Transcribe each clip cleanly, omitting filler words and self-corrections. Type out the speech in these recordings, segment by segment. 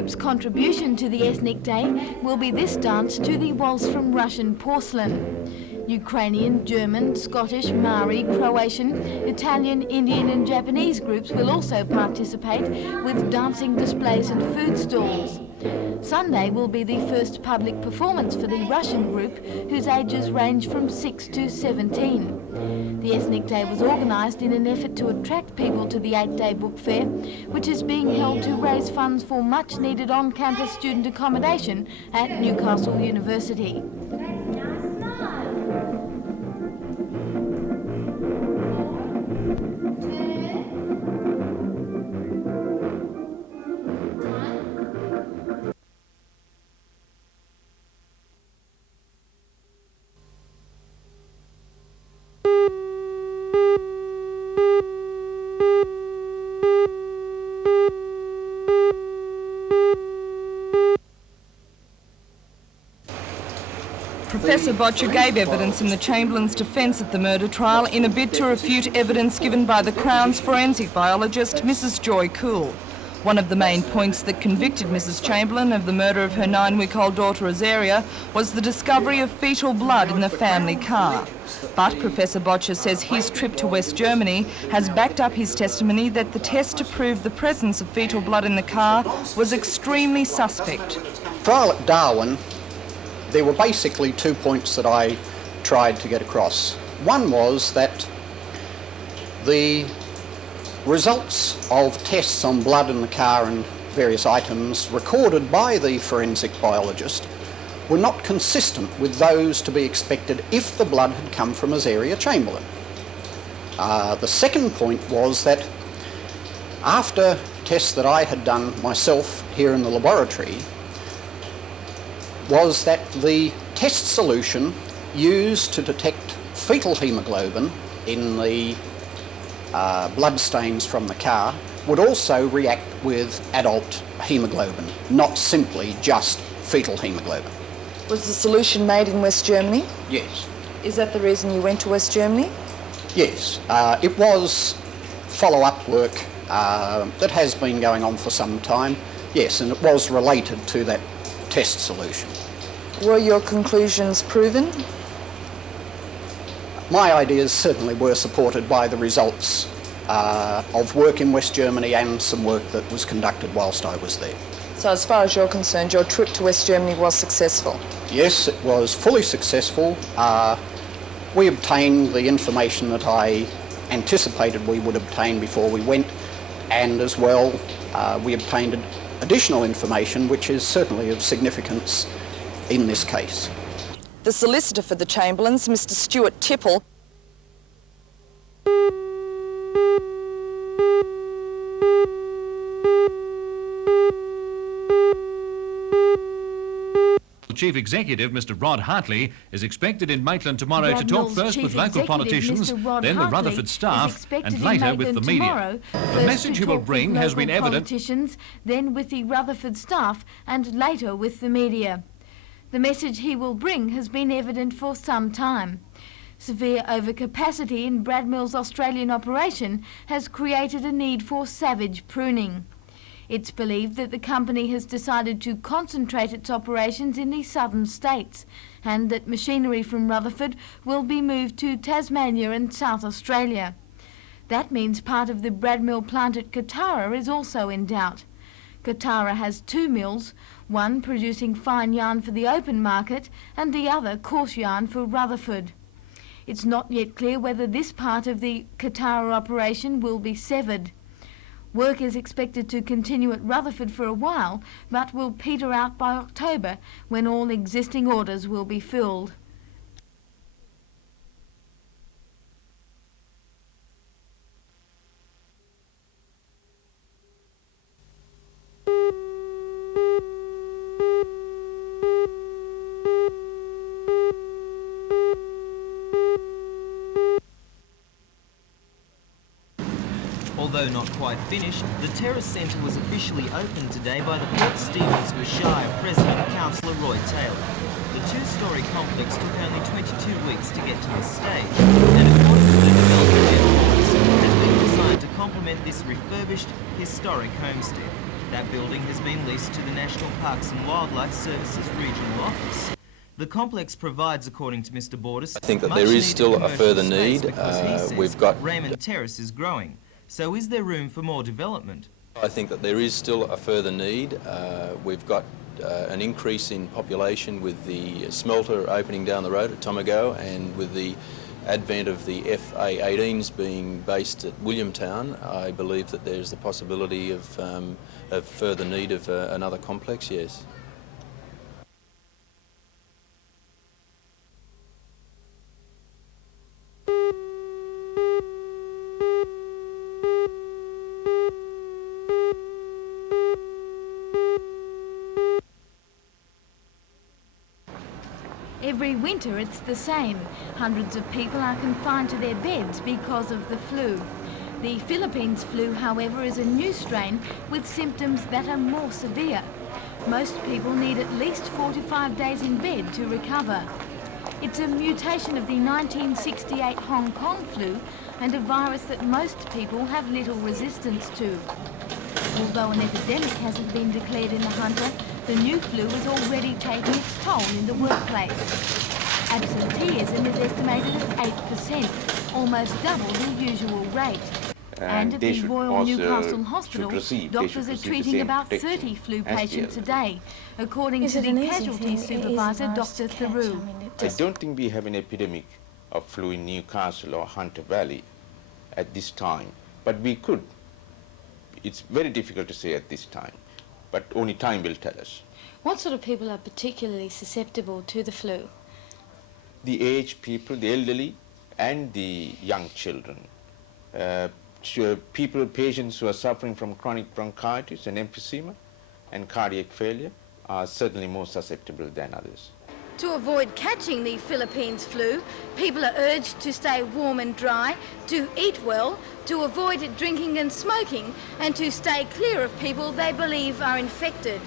group's contribution to the Ethnic Day will be this dance to the Waltz from Russian Porcelain. Ukrainian, German, Scottish, Maori, Croatian, Italian, Indian and Japanese groups will also participate with dancing displays and food stalls. Sunday will be the first public performance for the Russian group, whose ages range from 6 to 17. The Ethnic Day was organised in an effort to attract people to the 8-day book fair, which is being held to raise funds for much-needed on-campus student accommodation at Newcastle University. Professor Botcher gave evidence in the Chamberlain's defence at the murder trial in a bid to refute evidence given by the Crown's forensic biologist, Mrs. Joy Cool. One of the main points that convicted Mrs. Chamberlain of the murder of her 9-week-old daughter Azaria was the discovery of fetal blood in the family car. But Professor Botcher says his trip to West Germany has backed up his testimony that the test to prove the presence of fetal blood in the car was extremely suspect. Trial at Darwin, there were basically 2 points that I tried to get across. One was that the results of tests on blood in the car and various items recorded by the forensic biologist were not consistent with those to be expected if the blood had come from Azaria Chamberlain. The second point was that after tests that I had done myself here in the laboratory, was that the test solution used to detect fetal haemoglobin in the blood stains from the car would also react with adult haemoglobin, not simply just fetal haemoglobin. Was the solution made in West Germany? Yes. Is that the reason you went to West Germany? Yes. It was follow-up work that has been going on for some time, yes, and it was related to that test solution. Were your conclusions proven? My ideas certainly were supported by the results of work in West Germany and some work that was conducted whilst I was there. So as far as you're concerned, your trip to West Germany was successful? Yes, it was fully successful. We obtained the information that I anticipated we would obtain before we went, and as well we obtained additional information which is certainly of significance in this case. The solicitor for the Chamberlains, Mr. Stuart Tipple, Chief Executive, Mr. Rod Hartley, is expected in Maitland tomorrow to talk first with local politicians, then the Rutherford staff, and later with the media. The message he will bring has been evident. Then with the Rutherford staff, and later with the media. The message he will bring has been evident for some time. Severe overcapacity in Bradmill's Australian operation has created a need for savage pruning. It's believed that the company has decided to concentrate its operations in the southern states, and that machinery from Rutherford will be moved to Tasmania and South Australia. That means part of the Bradmill plant at Katara is also in doubt. Katara has 2 mills, one producing fine yarn for the open market and the other coarse yarn for Rutherford. It's not yet clear whether this part of the Katara operation will be severed. Work is expected to continue at Rutherford for a while, but will peter out by October, when all existing orders will be filled. Although not quite finished, the Terrace Centre was officially opened today by the Port Stephens Shire President, Councillor Roy Taylor. The 2-storey complex took only 22 weeks to get to this stage, and according to the development office, has been designed to complement this refurbished, historic homestead. That building has been leased to the National Parks and Wildlife Services Regional Office. The complex provides, according to Mr. Borders, I think that there is still a further need. We've got Raymond Terrace is growing. So is there room for more development? I think that there is still a further need. We've got an increase in population with the smelter opening down the road at Tomago, and with the advent of the FA-18s being based at Williamtown, I believe that there's the possibility of further need of another complex, yes. Every winter it's the same. Hundreds of people are confined to their beds because of the flu. The Philippines flu, however, is a new strain with symptoms that are more severe. Most people need at least 45 days in bed to recover. It's a mutation of the 1968 Hong Kong flu and a virus that most people have little resistance to. Although an epidemic hasn't been declared in the Hunter, the new flu is already taking its toll in the workplace. Absenteeism is estimated at 8%, almost double the usual rate. And at the Royal Newcastle Hospital, doctors are treating about 30 flu patients a day, according to the casualty supervisor, Dr. Theroux. I don't think we have an epidemic of flu in Newcastle or Hunter Valley at this time, but we could. It's very difficult to say at this time, but only time will tell us. What sort of people are particularly susceptible to the flu? The aged people, the elderly, and the young children. Patients who are suffering from chronic bronchitis and emphysema and cardiac failure are certainly more susceptible than others. To avoid catching the Philippines flu, people are urged to stay warm and dry, to eat well, to avoid drinking and smoking, and to stay clear of people they believe are infected.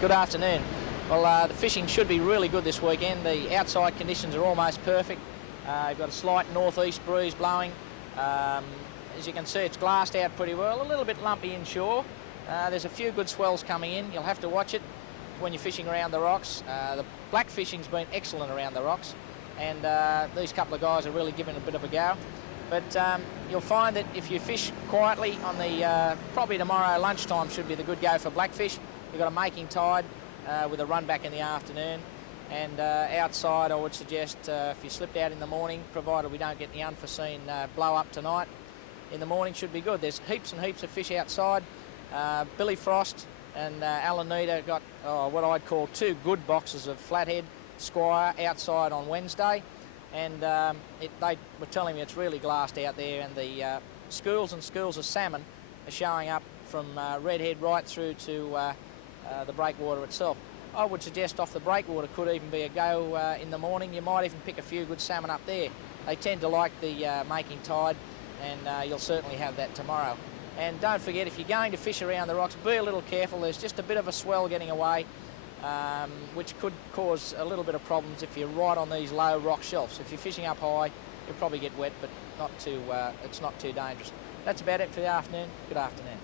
Good afternoon. Well, the fishing should be really good this weekend. The outside conditions are almost perfect. You've got a slight northeast breeze blowing. As you can see, it's glassed out pretty well, a little bit lumpy inshore. There's a few good swells coming in. You'll have to watch it when you're fishing around the rocks. The black fishing's been excellent around the rocks, and these couple of guys are really giving it a bit of a go. But you'll find that if you fish quietly on the, probably tomorrow lunchtime should be the good go for blackfish. You've got a making tide with a run back in the afternoon, and outside I would suggest if you slipped out in the morning, provided we don't get the unforeseen blow up tonight, in the morning should be good. There's heaps and heaps of fish outside. Billy Frost and Alan Nita got what I'd call 2 good boxes of flathead squire outside on Wednesday, and they were telling me it's really glassed out there, and the schools and schools of salmon are showing up from Redhead right through to the breakwater itself. I would suggest off the breakwater could even be a go in the morning. You might even pick a few good salmon up there. They tend to like the making tide, and you'll certainly have that tomorrow. And don't forget, if you're going to fish around the rocks, be a little careful. There's just a bit of a swell getting away, which could cause a little bit of problems if you're right on these low rock shelves. If you're fishing up high, you'll probably get wet, but not too, it's not too dangerous. That's about it for the afternoon. Good afternoon.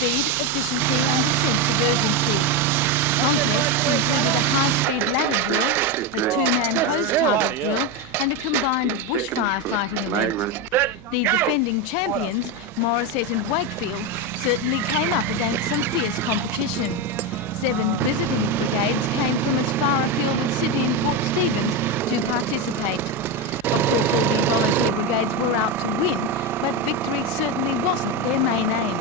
Speed, efficiency and a sense of urgency. Contest included a high-speed ladder drill, a 2-man hose target drill and a combined bushfire fighting event. The defending champions, Morisset and Wakefield, certainly came up against some fierce competition. 7 visiting brigades came from as far afield as Sydney and Port Stephens to participate. Of course, all these voluntary brigades were out to win, but victory certainly wasn't their main aim.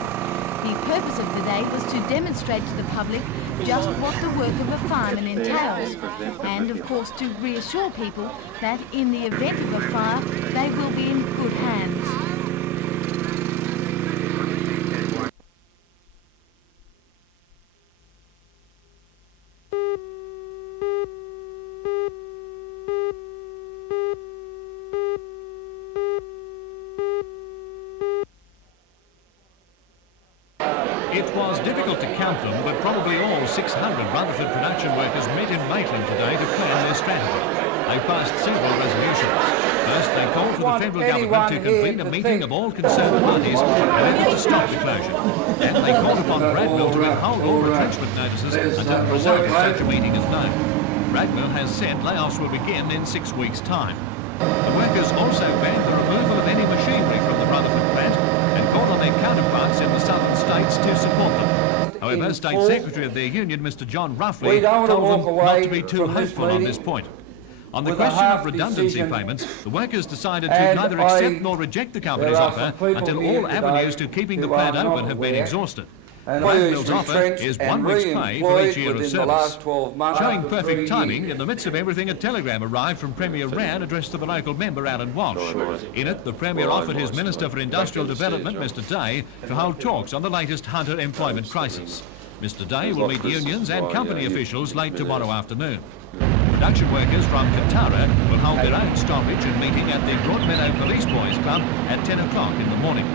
The purpose of the day was to demonstrate to the public just what the work of a fireman entails, and of course to reassure people that in the event of a fire, they will be in good hands. It was difficult to count them, but probably all 600 Rutherford production workers met in Maitland today to plan their strategy. They passed several resolutions. First, they called for the federal government to convene a meeting of all concerned parties in order to stop the closure. And they called upon Bradmill to withhold all retrenchment notices until the result of such a meeting is known. Bradmill has said layoffs will begin in 6 weeks' time. The workers also banned the removal of any machinery from the Rutherford plant and called on their counterparts in the southern states to support them. However, State Secretary of their union, Mr John Ruffley, told them not to be too hopeful on this point. On the question of redundancy payments, the workers decided to neither accept nor reject the company's offer until all avenues to keeping the plant open have been exhausted. Bradmill's offer is 1 week's pay for each year of service. Showing perfect timing, in the midst of everything, a telegram arrived from Premier Rann addressed to the local member, Alan Walsh. In it, the Premier offered his Minister for Industrial Development, Mr Day, to hold talks on the latest Hunter employment crisis. Mr Day will meet unions and company officials late tomorrow afternoon. Production workers from Katara will hold their own stoppage and meeting at the Broadmeadow Police Boys Club at 10 o'clock in the morning.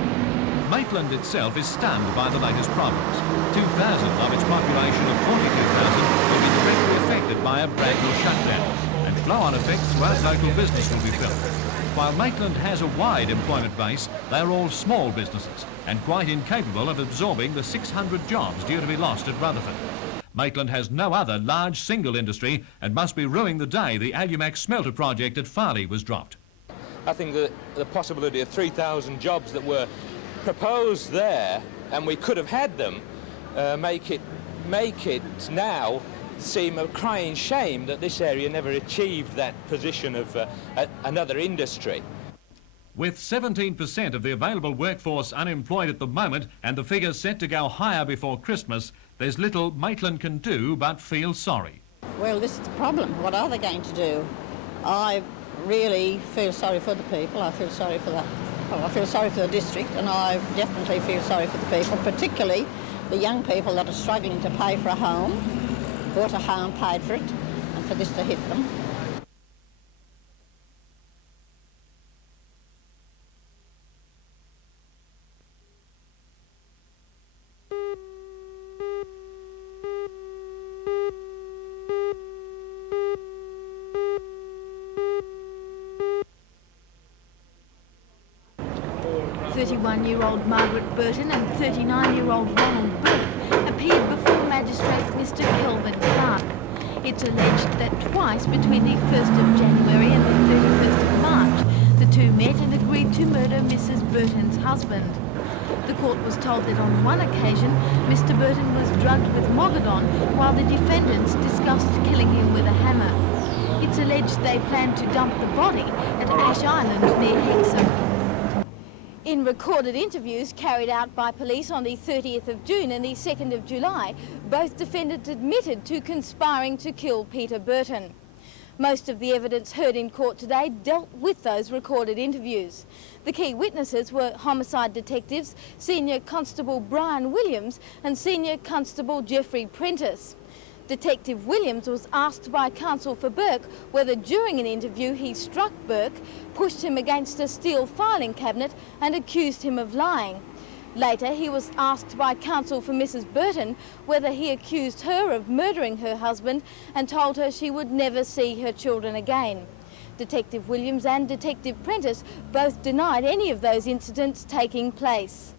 Maitland itself is stunned by the latest problems. 2,000 of its population of 42,000 will be directly affected by a Bradmill shutdown, and flow-on effects throughout local business will be felt. While Maitland has a wide employment base, they are all small businesses and quite incapable of absorbing the 600 jobs due to be lost at Rutherford. Maitland has no other large single industry and must be ruining the day the Alumax smelter project at Farley was dropped. I think that the possibility of 3,000 jobs that were proposed there, and we could have had them, make it now seem a crying shame that this area never achieved that position of another industry. With 17% of the available workforce unemployed at the moment and the figures set to go higher before Christmas, there's little Maitland can do but feel sorry. Well, this is the problem. What are they going to do? I really feel sorry for the people. I feel sorry for that. Well, I feel sorry for the district, and I definitely feel sorry for the people, particularly the young people that are struggling to pay for a home, bought a home, paid for it, and for this to hit them. Year-old Margaret Burton and 39-year-old Ronald Burke appeared before Magistrate Mr Kelvin Clark. It's alleged that twice between the 1st of January and the 31st of March, the two met and agreed to murder Mrs Burton's husband. The court was told that on one occasion, Mr Burton was drugged with Mogadon while the defendants discussed killing him with a hammer. It's alleged they planned to dump the body at Ash Island near Hexham. In recorded interviews carried out by police on the 30th of June and the 2nd of July, both defendants admitted to conspiring to kill Peter Burton. Most of the evidence heard in court today dealt with those recorded interviews. The key witnesses were homicide detectives Senior Constable Brian Williams and Senior Constable Geoffrey Prentice. Detective Williams was asked by counsel for Burke whether during an interview he struck Burke, pushed him against a steel filing cabinet and accused him of lying. Later he was asked by counsel for Mrs Burton whether he accused her of murdering her husband and told her she would never see her children again. Detective Williams and Detective Prentice both denied any of those incidents taking place.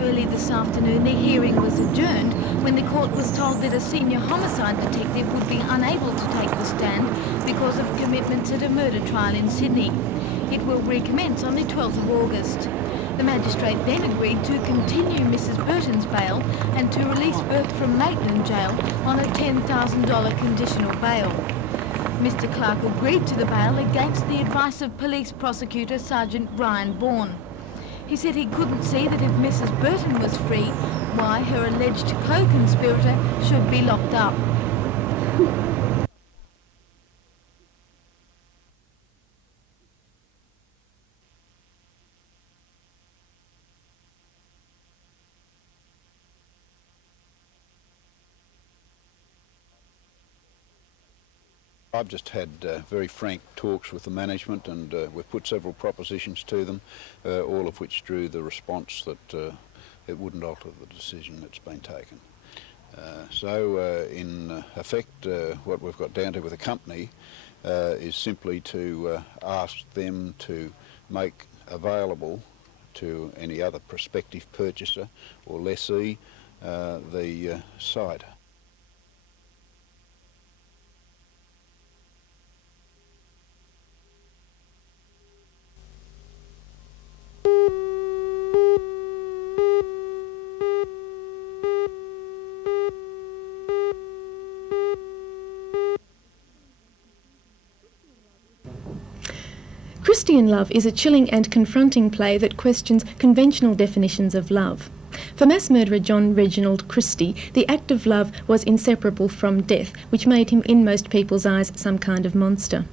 Early this afternoon, the hearing was adjourned when the court was told that a senior homicide detective would be unable to take the stand because of commitments at a murder trial in Sydney. It will recommence on the 12th of August. The magistrate then agreed to continue Mrs. Burton's bail and to release Burke from Maitland Jail on a $10,000 conditional bail. Mr. Clark agreed to the bail against the advice of Police Prosecutor Sergeant Brian Bourne. He said he couldn't see that if Mrs. Burton was free, why her alleged co-conspirator should be locked up. I've just had very frank talks with the management, and we've put several propositions to them, all of which drew the response that it wouldn't alter the decision that's been taken. So in effect, what we've got down to with the company is simply to ask them to make available to any other prospective purchaser or lessee the site. Christy in Love is a chilling and confronting play that questions conventional definitions of love. For mass murderer John Reginald Christie, the act of love was inseparable from death, which made him in most people's eyes some kind of monster.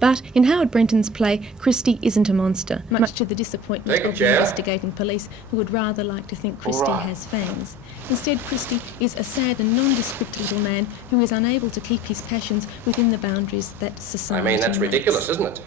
But in Howard Brenton's play, Christie isn't a monster, much to the disappointment of the investigating police, who would rather like to think Christie has fangs. Instead, Christie is a sad and nondescript little man who is unable to keep his passions within the boundaries that society that's makes. ridiculous, isn't it?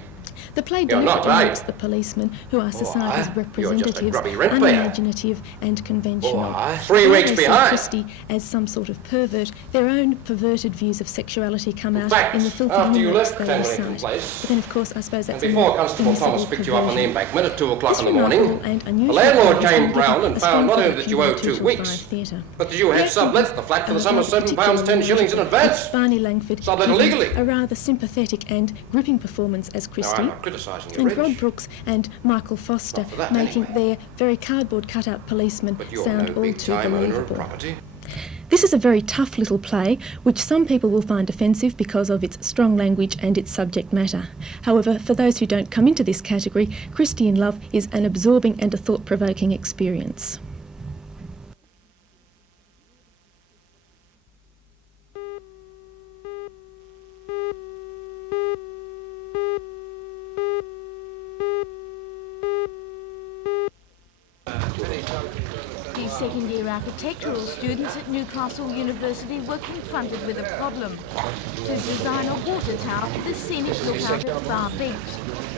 The play deliberately makes the policemen, who are society's representatives, unimaginative and conventional. 3 weeks behind. Christie as some sort of pervert, their own perverted views of sexuality come out in the filthy after you minutes left they Wellington recite. Place, But then, of course, I suppose that's and before Constable Thomas picked you up on the embankment at 2 o'clock in the morning, the the landlord came round and found not only that you owed 2 weeks, but that you had sublet the flat for the sum of £7.10 in advance. Barney Langford Sublet illegally. a rather sympathetic and gripping performance as Christie. No, I'm not criticising you, And Reg. Rod Brooks and Michael Foster making their very cardboard cutout policemen But you're sound no all too big-time owner of believable. property. This is a very tough little play, which some people will find offensive because of its strong language and its subject matter. However, for those who don't come into this category, Christie in Love is an absorbing and a thought-provoking experience. Second-year architectural students at Newcastle University were confronted with a problem: to design a water tower for the scenic lookout at Bar Beach.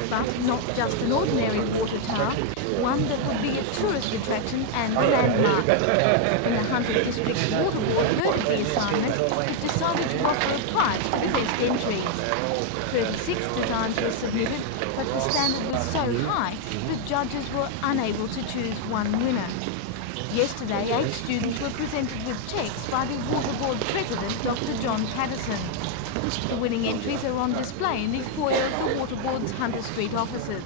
But not just an ordinary water tower, one that would be a tourist attraction and a landmark. When the Hunter District Water Board heard of the assignment, it decided to offer a prize for the best entries. 36 designs were submitted, but the standard was so high that judges were unable to choose one winner. Yesterday, 8 students were presented with cheques by the Water Board President, Dr. John Patterson. The winning entries are on display in the foyer of the Water Board's Hunter Street offices.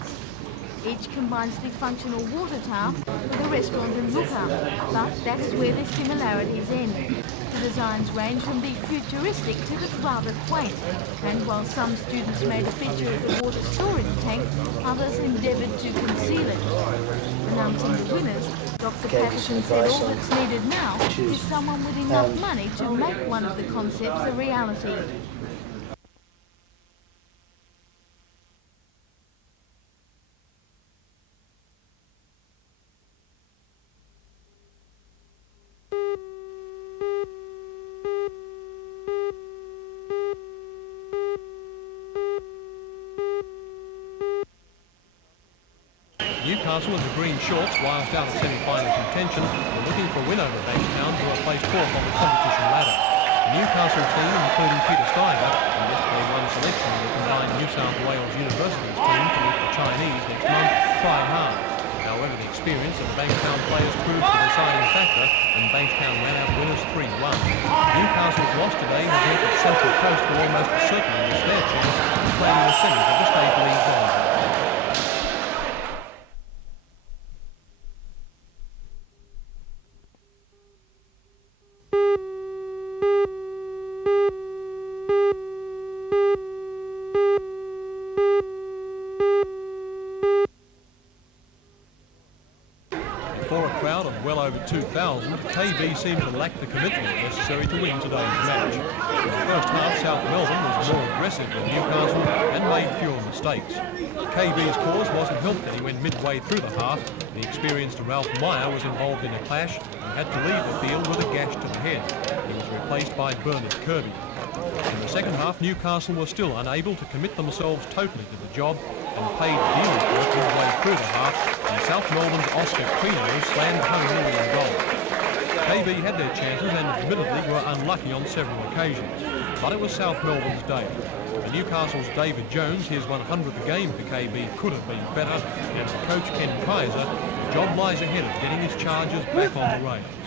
Each combines the functional water tower with a restaurant and lookout, but that is where the similarities end. The designs range from the futuristic to the rather quaint, and while some students made a feature of the water storage tank, others endeavoured to conceal it. Announcing the winners, Dr. Patterson said all that's needed now is someone with enough money to make one of the concepts a reality. Newcastle and the Green Shorts, whilst out of semi-final contention, were looking for a win over Bankstown, who are placed 4th on the competition ladder. The Newcastle team, including Peter Steiger, and yesterday won selection of the combined New South Wales University's team to meet the Chinese next month, tried hard. However, the experience of the Bankstown players proved the deciding factor, and Bankstown ran out winners 3-1. Newcastle's loss today has meant that Central Coast will almost certainly miss their chance of playing in the semis of the State League Volley. well over 2,000, KB seemed to lack the commitment necessary to win today's match. In the first half, South Melbourne was more aggressive than Newcastle and made fewer mistakes. KB's cause wasn't helped any when midway through the half, the experienced Ralph Meyer was involved in a clash and had to leave the field with a gash to the head. He was replaced by Bernard Kirby. In the second half, Newcastle were still unable to commit themselves totally to the job and paid dearly for it midway through the half, and South Melbourne's Oscar Quino slammed home the winning goal. KB had their chances and admittedly were unlucky on several occasions, but it was South Melbourne's day. For Newcastle's David Jones, his 100th game for KB could have been better, and for coach Ken Kaiser, the job lies ahead of getting his Chargers back on the rails.